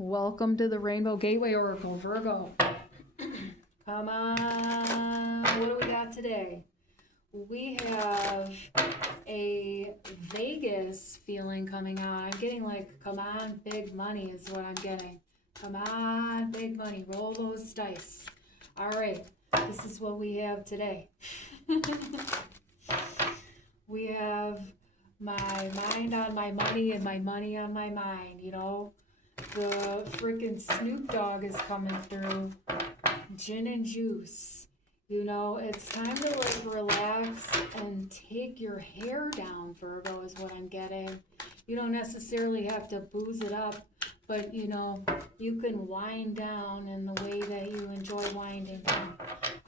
Welcome to the Rainbow Gateway Oracle, Virgo. Come on, what do we got today? We have a Vegas feeling coming out. I'm getting like, come on, big money is what I'm getting. Come on, big money, roll those dice. All right, this is what we have today. We have my mind on my money and my money on my mind, you know. The freaking Snoop Dogg is coming through. Gin and juice. You know, it's time to like relax and take your hair down, Virgo, is what I'm getting. You don't necessarily have to booze it up, but you know, you can wind down in the way that you enjoy winding down.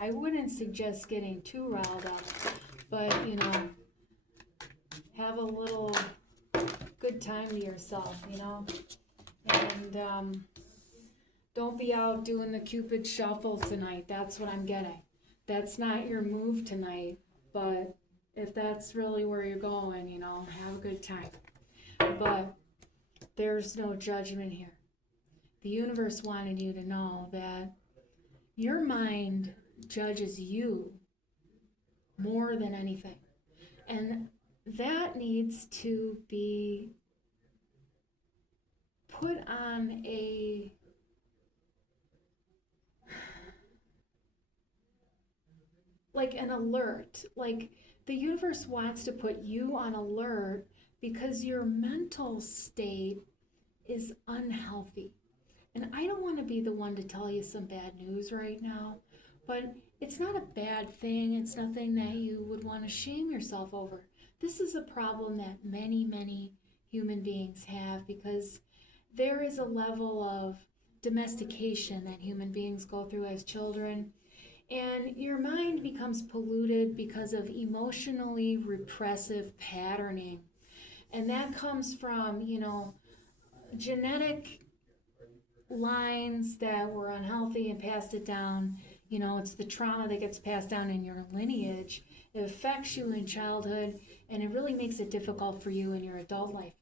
I wouldn't suggest getting too riled up, but you know, have a little good time to yourself, you know? And don't be out doing the Cupid shuffle tonight. That's what I'm getting. That's not your move tonight, but if that's really where you're going, you know, have a good time. But there's no judgment here. The universe wanted you to know that your mind judges you more than anything. And that needs to be put on a like an alert. Like the universe wants to put you on alert because your mental state is unhealthy. And I don't want to be the one to tell you some bad news right now, but it's not a bad thing. It's nothing that you would want to shame yourself over. This is a problem that many human beings have because there is a level of domestication that human beings go through as children. And your mind becomes polluted because of emotionally repressive patterning. And that comes from, you know, genetic lines that were unhealthy and passed it down. You know, it's the trauma that gets passed down in your lineage. It affects you in childhood, and it really makes it difficult for you in your adult life.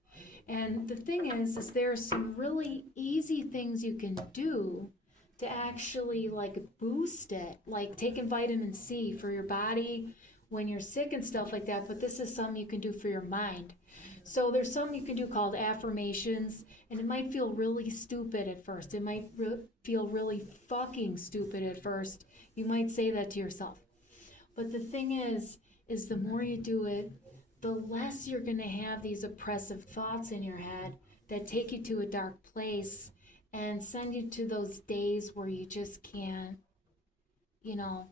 And the thing is there are some really easy things you can do to actually like boost it, like taking vitamin C for your body when you're sick and stuff like that. But this is something you can do for your mind. So there's something you can do called affirmations, and it might feel really stupid at first. It might feel really fucking stupid at first. You might say that to yourself. But the thing is the more you do it, the less you're going to have these oppressive thoughts in your head that take you to a dark place and send you to those days where you just can't, you know,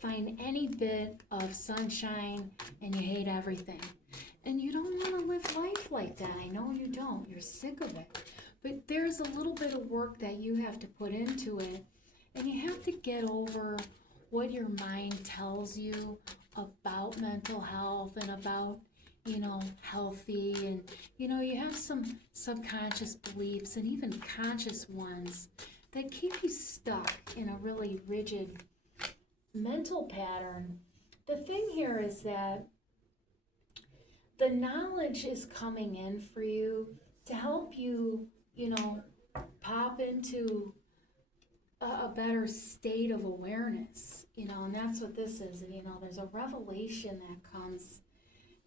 find any bit of sunshine and you hate everything. And you don't want to live life like that. I know you don't. You're sick of it. But there's a little bit of work that you have to put into it. And you have to get over what your mind tells you about mental health and about, you know, healthy. And, you know, you have some subconscious beliefs and even conscious ones that keep you stuck in a really rigid mental pattern. The thing here is that the knowledge is coming in for you to help you, you know, pop into a better state of awareness, you know, and that's what this is. You know, there's a revelation that comes,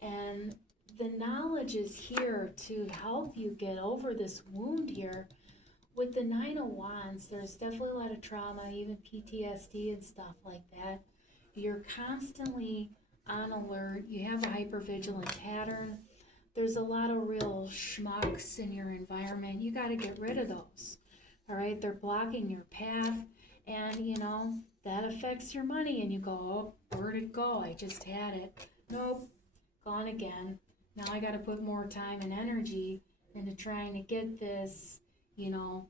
and the knowledge is here to help you get over this wound here. With the Nine of Wands, there's definitely a lot of trauma, even PTSD and stuff like that. You're constantly on alert. You have a hypervigilant pattern. There's a lot of real schmucks in your environment. You got to get rid of those. All right, they're blocking your path, and you know that affects your money. And you go, oh, where'd it go? I just had it. Nope, gone again. Now I got to put more time and energy into trying to get this, you know,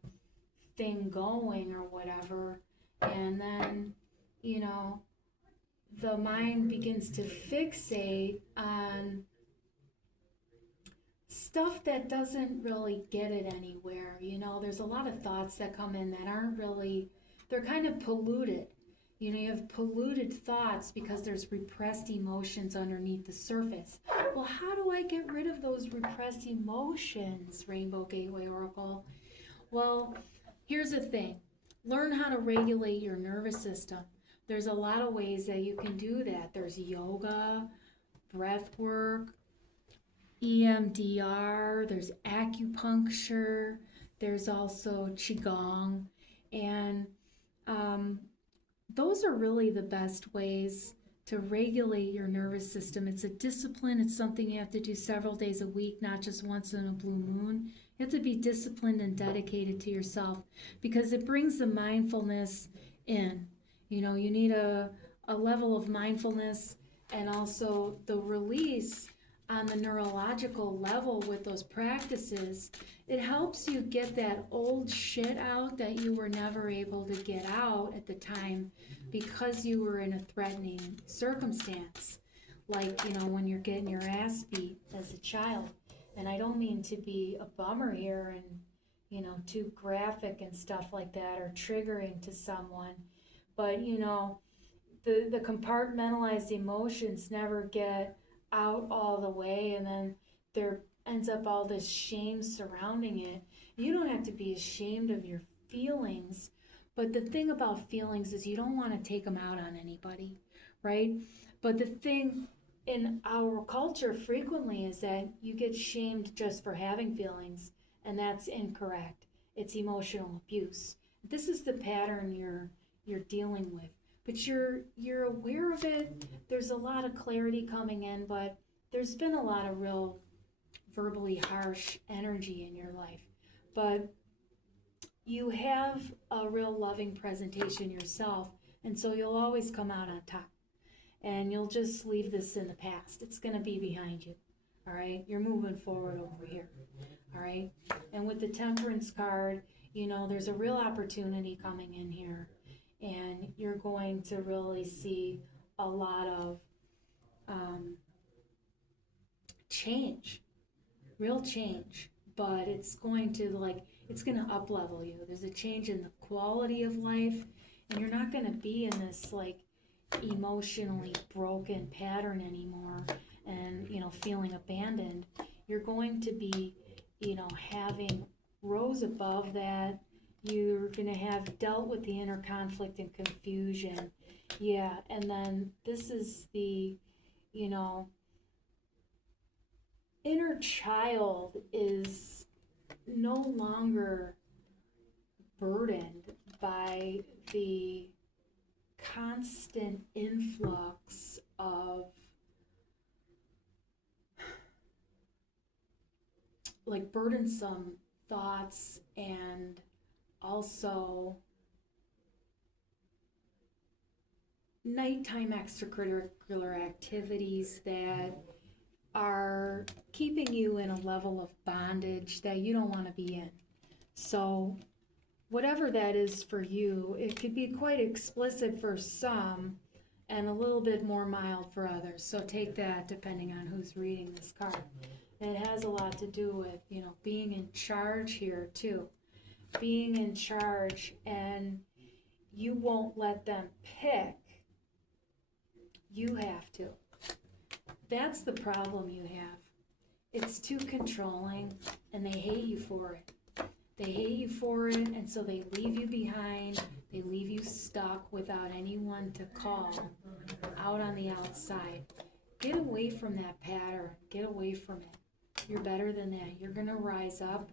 thing going or whatever. And then, you know, the mind begins to fixate on stuff that doesn't really get it anywhere. You know, there's a lot of thoughts that come in that aren't really, they're kind of polluted. You know, you have polluted thoughts because there's repressed emotions underneath the surface. Well, how do I get rid of those repressed emotions, Rainbow Gateway Oracle? Well, here's the thing. Learn how to regulate your nervous system. There's a lot of ways that you can do that. There's yoga, breath work, EMDR, there's acupuncture, there's also Qigong, and um, those are really the best ways to regulate your nervous system. It's a discipline, it's something you have to do several days a week, not just once in a blue moon. You have to be disciplined and dedicated to yourself because it brings the mindfulness in. You know, you need a level of mindfulness and also the release on the neurological level with those practices. It helps you get that old shit out that you were never able to get out at the time because you were in a threatening circumstance. Like, you know, when you're getting your ass beat as a child. And I don't mean to be a bummer here and, you know, too graphic and stuff like that or triggering to someone. But, you know, the compartmentalized emotions never get out all the way, and then there ends up all this shame surrounding it. You don't have to be ashamed of your feelings, but the thing about feelings is you don't want to take them out on anybody, right? But the thing in our culture frequently is that you get shamed just for having feelings, and that's incorrect. It's emotional abuse. This is the pattern you're dealing with, but you're aware of it. There's a lot of clarity coming in, but there's been a lot of real verbally harsh energy in your life. But you have a real loving presentation yourself, and so you'll always come out on top. And you'll just leave this in the past. It's going to be behind you. All right? You're moving forward over here. All right? And with the Temperance card, you know, there's a real opportunity coming in here. And you're going to really see a lot of change, real change. But it's going to it's going to up level you. There's a change in the quality of life. And you're not going to be in this emotionally broken pattern anymore and, you know, feeling abandoned. You're going to be, you know, having rose above that. You're going to have dealt with the inner conflict and confusion. Yeah, and then this is the, you know, inner child is no longer burdened by the constant influx of burdensome thoughts and also nighttime extracurricular activities that are keeping you in a level of bondage that you don't want to be in. So whatever that is for you, it could be quite explicit for some and a little bit more mild for others. So take that depending on who's reading this card. And it has a lot to do with, you know, being in charge here too. Being in charge, and you won't let them pick. You have to. That's the problem you have. It's too controlling, and they hate you for it. They hate you for it, and so they leave you behind. They leave you stuck without anyone to call out on the outside. Get away from that pattern. Get away from it. You're better than that. You're going to rise up.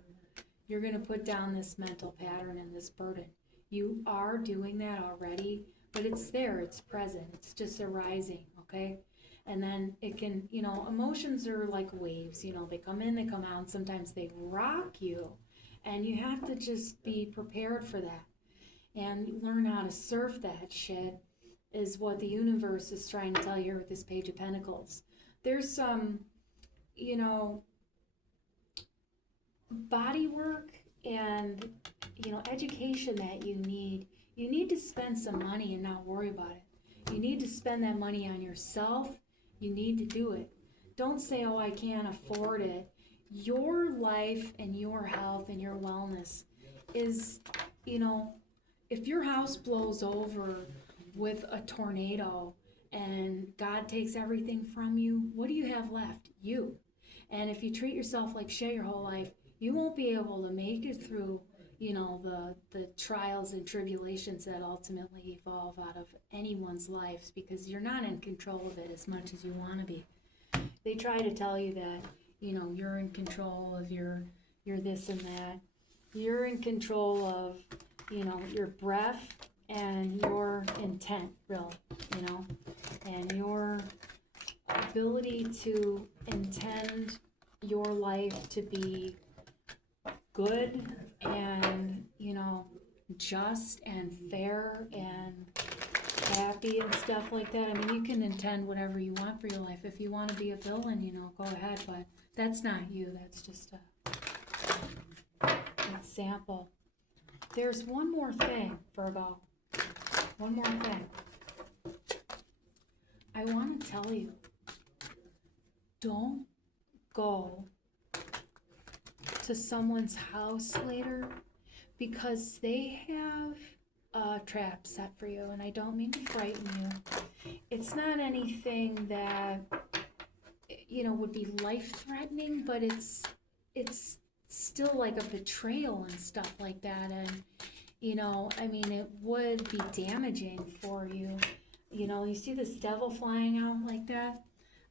You're going to put down this mental pattern and this burden. You are doing that already, but it's there. It's present. It's just arising, okay? And then it can, you know, emotions are like waves. You know, they come in, they come out, and sometimes they rock you. And you have to just be prepared for that and learn how to surf that shit is what the universe is trying to tell you here with this Page of Pentacles. There's some, you know, body work and, you know, education that you need. You need to spend some money and not worry about it. You need to spend that money on yourself. You need to do it. Don't say, oh, I can't afford it. Your life and your health and your wellness is, you know, if your house blows over with a tornado and God takes everything from you, what do you have left? You. And if you treat yourself like shit your whole life, you won't be able to make it through the trials and tribulations that ultimately evolve out of anyone's lives, because you're not in control of it as much as you want to be. They try to tell you that, you're in control of your this and that. You're in control of, your breath and your intent, really, and your ability to intend your life to be good and, just and fair and happy and stuff like that. I mean, you can intend whatever you want for your life. If you want to be a villain, go ahead, but that's not you. That's just an example. There's one more thing, Virgo. One more thing. I want to tell you, don't go to someone's house later because they have a trap set for you, and I don't mean to frighten you. It's not anything that would be life-threatening, but it's still like a betrayal and stuff like that, and it would be damaging for you. You see this devil flying out like that?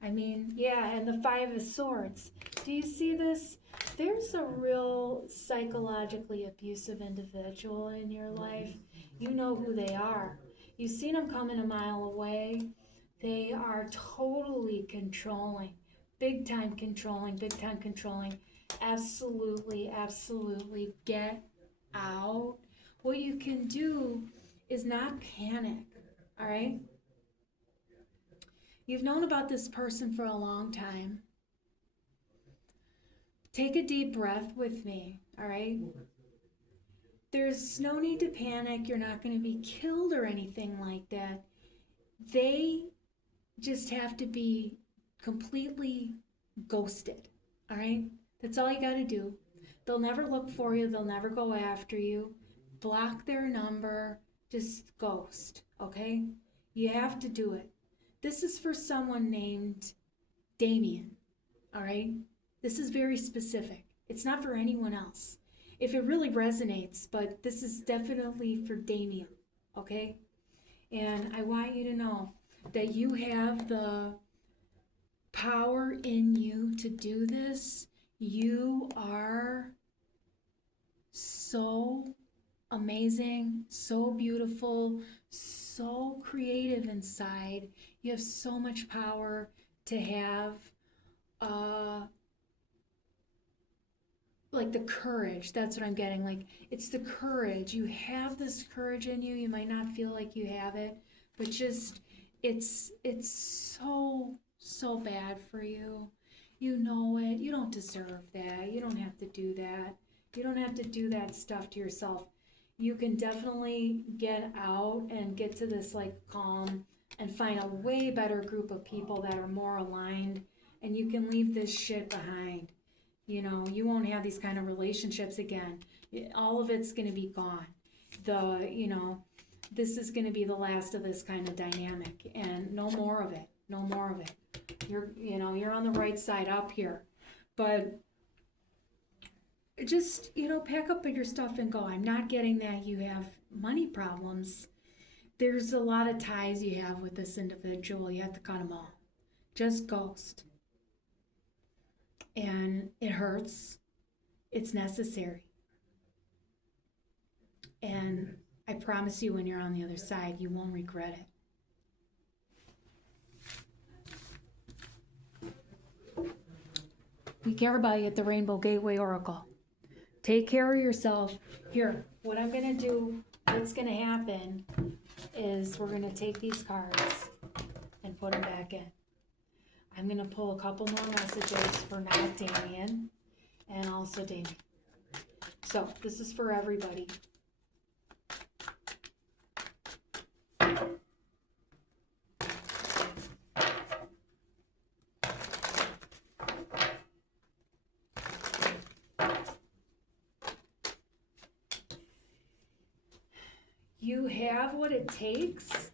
Yeah, and the Five of Swords. Do you see this? There's a real psychologically abusive individual in your life. You know who they are. You've seen them coming a mile away. They are totally controlling. Big time controlling, big time controlling. Absolutely, absolutely. Get out. What you can do is not panic, all right? You've known about this person for a long time. Take a deep breath with me, all right? There's no need to panic. You're not going to be killed or anything like that. They just have to be completely ghosted, all right? That's all you got to do. They'll never look for you. They'll never go after you. Block their number. Just ghost, okay? You have to do it. This is for someone named Damien, all right? This is very specific. It's not for anyone else. If it really resonates, but this is definitely for Damien, okay? And I want you to know that you have the power in you to do this. You are so amazing, so beautiful, so creative inside. You have so much power to have like the courage. That's what I'm getting. Like, it's the courage. You have this courage in you. You might not feel like you have it, but just it's so bad for you. You know it. You don't deserve that. You don't have to do that. You don't have to do that stuff to yourself. You can definitely get out and get to this like calm and find a way better group of people that are more aligned, and you can leave this shit behind. You won't have these kind of relationships again. All of it's going to be gone. This is going to be the last of this kind of dynamic, and no more of it. No more of it. You're on the right side up here, but just, pack up your stuff and go. I'm not getting that you have money problems. There's a lot of ties you have with this individual. You have to cut them all. Just ghost. And it hurts. It's necessary. And I promise you, when you're on the other side, you won't regret it. We care about you at the Rainbow Gateway Oracle. Take care of yourself. Here, what I'm going to do, what's going to happen is we're going to take these cards and put them back in. I'm going to pull a couple more messages for not Damien and also Damien. So this is for everybody. You have what it takes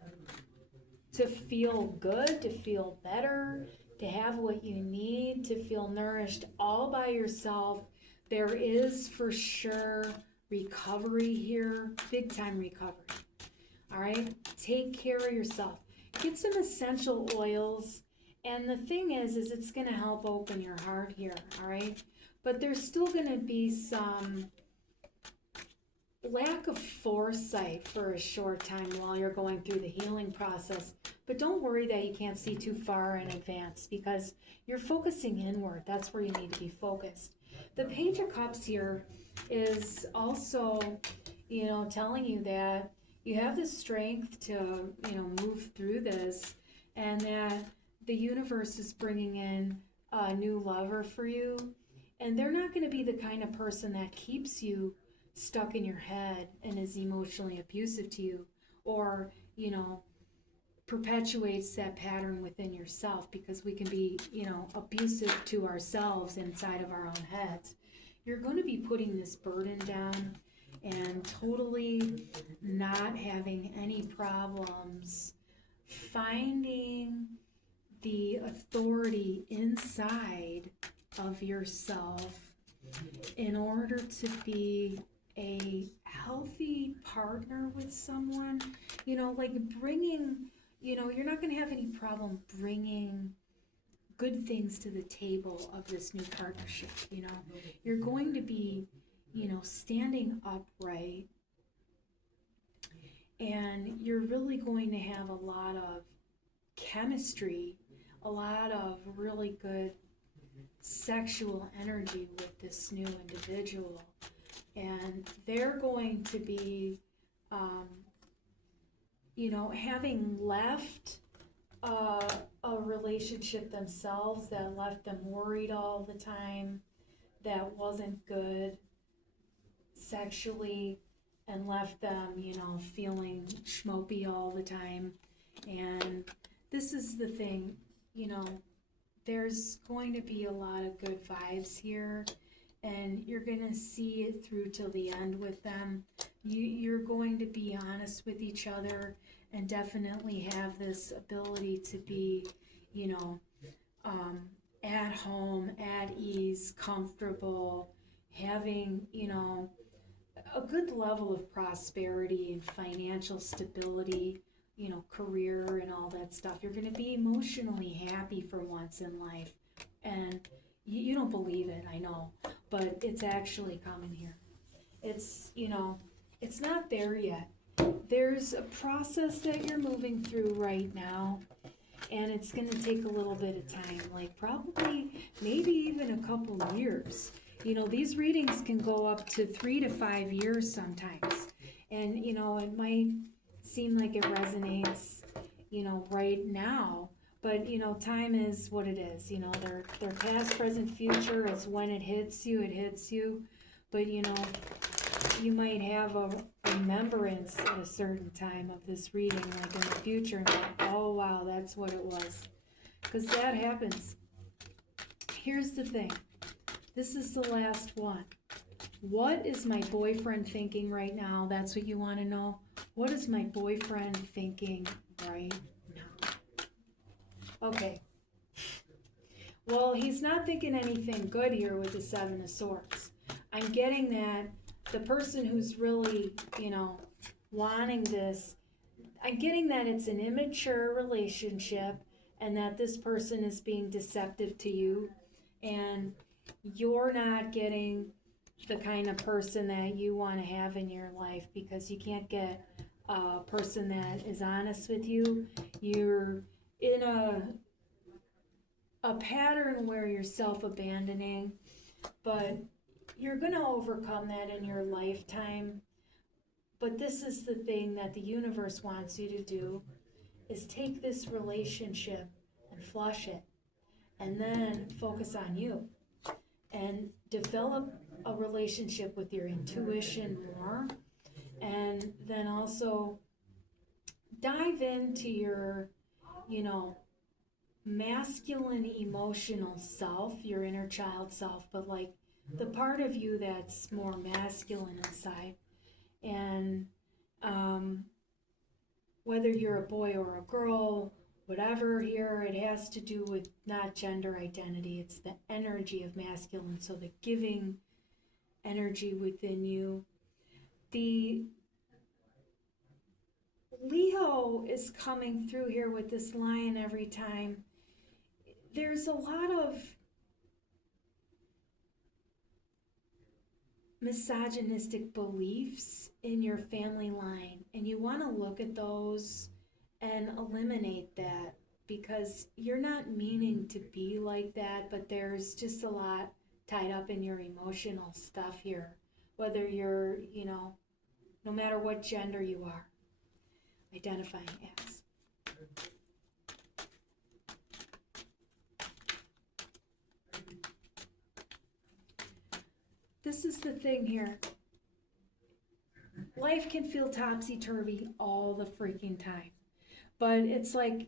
to feel good, to feel better, to have what you need, to feel nourished all by yourself. There is for sure recovery here, big time recovery. All right, take care of yourself. Get some essential oils. And the thing is it's going to help open your heart here, all right? But there's still going to be some lack of foresight for a short time while you're going through the healing process. But don't worry that you can't see too far in advance, because you're focusing inward. That's where you need to be focused. The Page of Cups here is also, telling you that you have the strength to, move through this, and that the universe is bringing in a new lover for you. And they're not going to be the kind of person that keeps you stuck in your head and is emotionally abusive to you, or, perpetuates that pattern within yourself, because we can be, abusive to ourselves inside of our own heads. You're going to be putting this burden down and totally not having any problems finding the authority inside of yourself in order to be a healthy partner with someone. Like bringing, you're not going to have any problem bringing good things to the table of this new partnership. You're going to be, standing upright, and you're really going to have a lot of chemistry, a lot of really good sexual energy with this new individual. And they're going to be, having left a relationship themselves that left them worried all the time, that wasn't good sexually, and left them, feeling schmopey all the time. And this is the thing, there's going to be a lot of good vibes here, and you're going to see it through till the end with them. You're going to be honest with each other, and definitely have this ability to be, at home, at ease, comfortable, having, a good level of prosperity and financial stability, career and all that stuff. You're going to be emotionally happy for once in life. And you don't believe it, I know, but it's actually coming here. It's, it's not there yet. There's a process that you're moving through right now, and it's going to take a little bit of time, like probably maybe even a couple years. These readings can go up to 3 to 5 years sometimes. And, it might seem like it resonates, right now, but, time is what it is. Their past, present, future, it's when it hits you, it hits you. But, you might have a remembrance at a certain time of this reading, like in the future, and go, oh wow, that's what it was. Because that happens. Here's the thing. This is the last one. What is my boyfriend thinking right now? That's what you want to know. What is my boyfriend thinking right now? Okay. Well, he's not thinking anything good here with the Seven of Swords. I'm getting that the person who's really, wanting this, I'm getting that it's an immature relationship, and that this person is being deceptive to you, and you're not getting the kind of person that you want to have in your life, because you can't get a person that is honest with you. You're in a pattern where you're self-abandoning, but you're going to overcome that in your lifetime. But this is the thing that the universe wants you to do, is take this relationship and flush it, and then focus on you, and develop a relationship with your intuition more, and then also dive into your, masculine emotional self, your inner child self, but like the part of you that's more masculine inside. And whether you're a boy or a girl, whatever here, it has to do with not gender identity. It's the energy of masculine, so the giving energy within you. The Leo is coming through here with this lion every time. There's a lot of misogynistic beliefs in your family line, and you want to look at those and eliminate that, because you're not meaning to be like that, but there's just a lot tied up in your emotional stuff here, whether you're, no matter what gender you are identifying as. This is the thing here. Life can feel topsy-turvy all the freaking time. But it's like,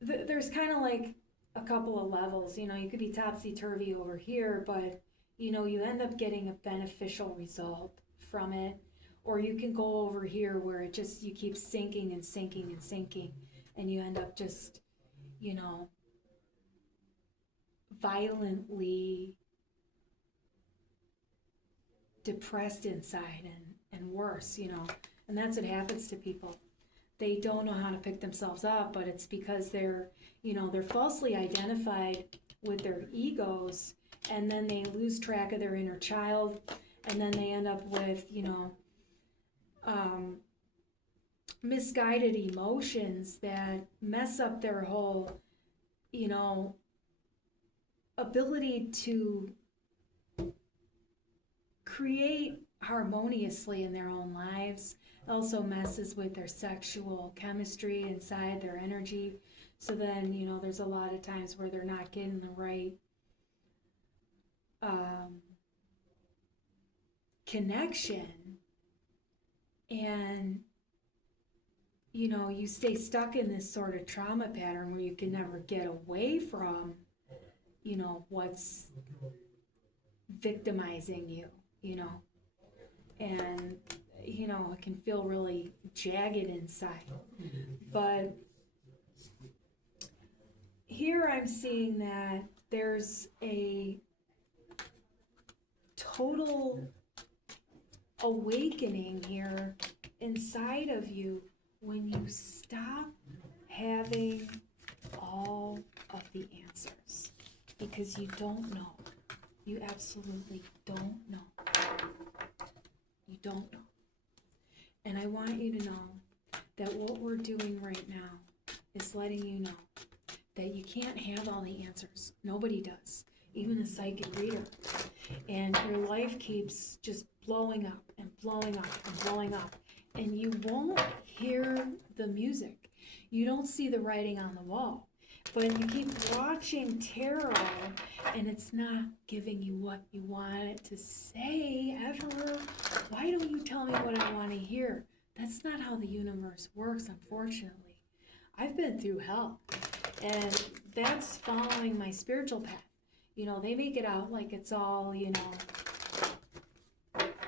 there's kind of like a couple of levels. You could be topsy-turvy over here, but, you end up getting a beneficial result from it. Or you can go over here where you keep sinking and sinking and sinking, and you end up just, violently depressed inside and worse, and that's what happens to people. They don't know how to pick themselves up, but it's because they're falsely identified with their egos, and then they lose track of their inner child, and then they end up with, misguided emotions that mess up their whole, ability to create harmoniously in their own lives. It also messes with their sexual chemistry inside, their energy. So then, there's a lot of times where they're not getting the right connection, and you stay stuck in this sort of trauma pattern where you can never get away from what's victimizing you, and it can feel really jagged inside. But here I'm seeing that there's a total awakening here inside of you when you stop having all of the answers, because you don't know. You absolutely don't know. You don't know. And I want you to know that what we're doing right now is letting you know that you can't have all the answers. Nobody does, even a psychic reader. And your life keeps just blowing up and blowing up and blowing up. And you won't hear the music. You don't see the writing on the wall. But you keep watching tarot, and it's not giving you what you want it to say ever. Why don't you tell me what I want to hear? That's not how the universe works, unfortunately. I've been through hell, and that's following my spiritual path. They make it out like it's all,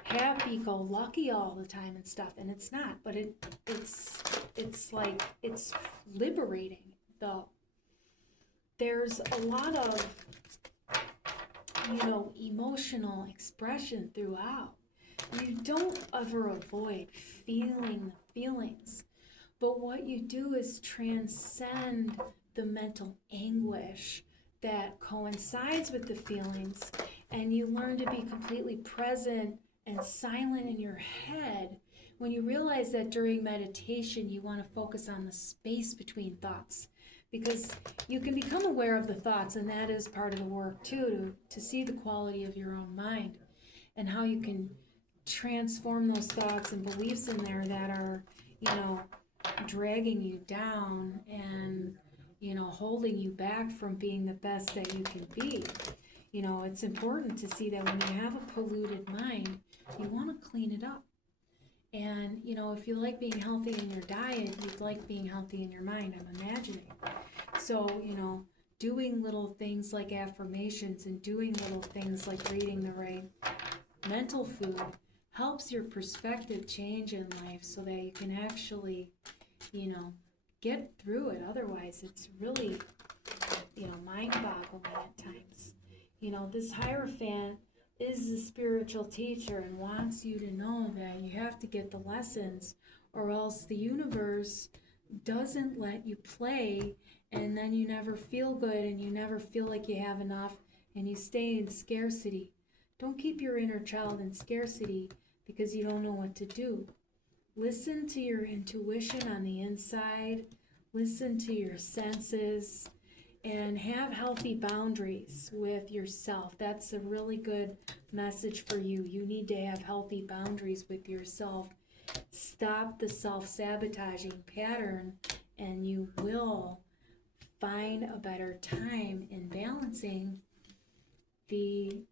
happy-go-lucky all the time and stuff, and it's not. But it's like, it's liberating, though. There's a lot of, emotional expression throughout. You don't ever avoid feeling the feelings, but what you do is transcend the mental anguish that coincides with the feelings, and you learn to be completely present and silent in your head when you realize that during meditation you want to focus on the space between thoughts. Because you can become aware of the thoughts, and that is part of the work too, to see the quality of your own mind and how you can transform those thoughts and beliefs in there that are, dragging you down and, holding you back from being the best that you can be. It's important to see that when you have a polluted mind, you want to clean it up. And, if you like being healthy in your diet, you'd like being healthy in your mind, I'm imagining. So, doing little things like affirmations and doing little things like reading the right mental food helps your perspective change in life so that you can actually, get through it. Otherwise, it's really, mind-boggling at times. This Hierophant is the spiritual teacher and wants you to know that you have to get the lessons, or else the universe doesn't let you play, and then you never feel good and you never feel like you have enough and you stay in scarcity. Don't keep your inner child in scarcity because you don't know what to do. Listen to your intuition on the inside, listen to your senses, and have healthy boundaries with yourself. That's a really good message for you. You need to have healthy boundaries with yourself. Stop the self-sabotaging pattern, and you will find a better time in balancing the,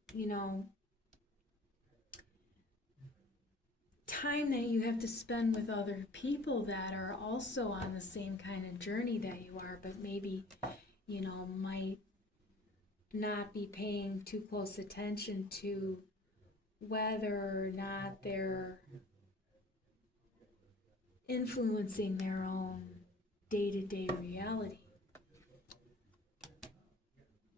time that you have to spend with other people that are also on the same kind of journey that you are, but maybe might not be paying too close attention to whether or not they're influencing their own day-to-day reality.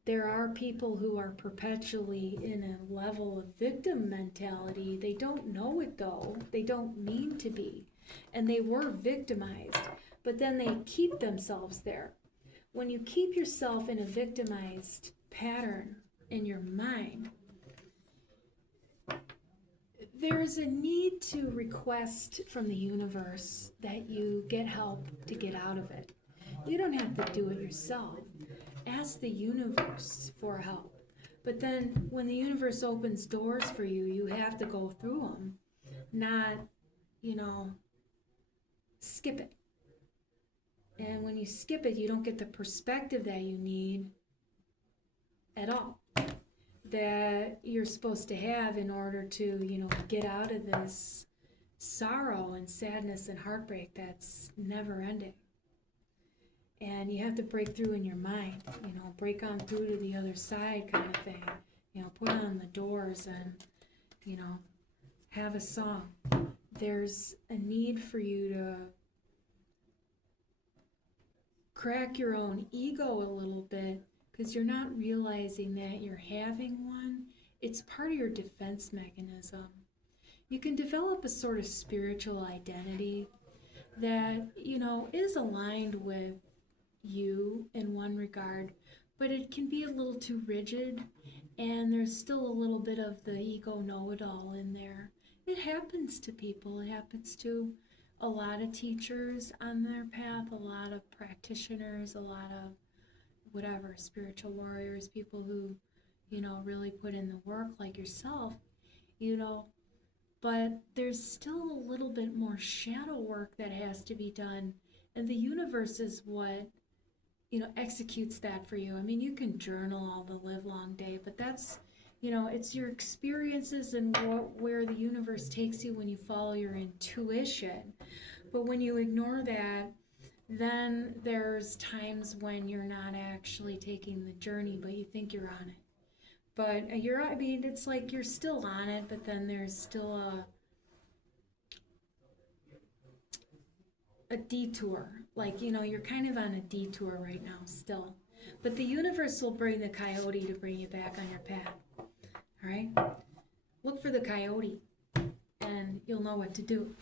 There are people who are perpetually in a level of victim mentality. They don't know it though. They don't mean to be. And they were victimized, but then they keep themselves there. When you keep yourself in a victimized pattern in your mind, there is a need to request from the universe that you get help to get out of it. You don't have to do it yourself. Ask the universe for help. But then when the universe opens doors for you, you have to go through them, not, skip it. And when you skip it, you don't get the perspective that you need at all, that you're supposed to have in order to, get out of this sorrow and sadness and heartbreak that's never ending. And you have to break through in your mind, break on through to the other side kind of thing. Put on the doors and, have a song. There's a need for you to crack your own ego a little bit because you're not realizing that you're having one. It's part of your defense mechanism. You can develop a sort of spiritual identity that, is aligned with you in one regard, but it can be a little too rigid, and there's still a little bit of the ego know-it-all in there. It happens to people. It happens to a lot of teachers on their path, a lot of practitioners, a lot of spiritual warriors, people who, really put in the work like yourself, but there's still a little bit more shadow work that has to be done, and the universe is what, executes that for you. I mean, you can journal all the live long day, but that's, it's your experiences and where the universe takes you when you follow your intuition. But when you ignore that, then there's times when you're not actually taking the journey, but you think you're on it. But it's like you're still on it, but then there's still a detour. Like, you're kind of on a detour right now still. But the universe will bring the coyote to bring you back on your path. All right? Look for the coyote, and you'll know what to do.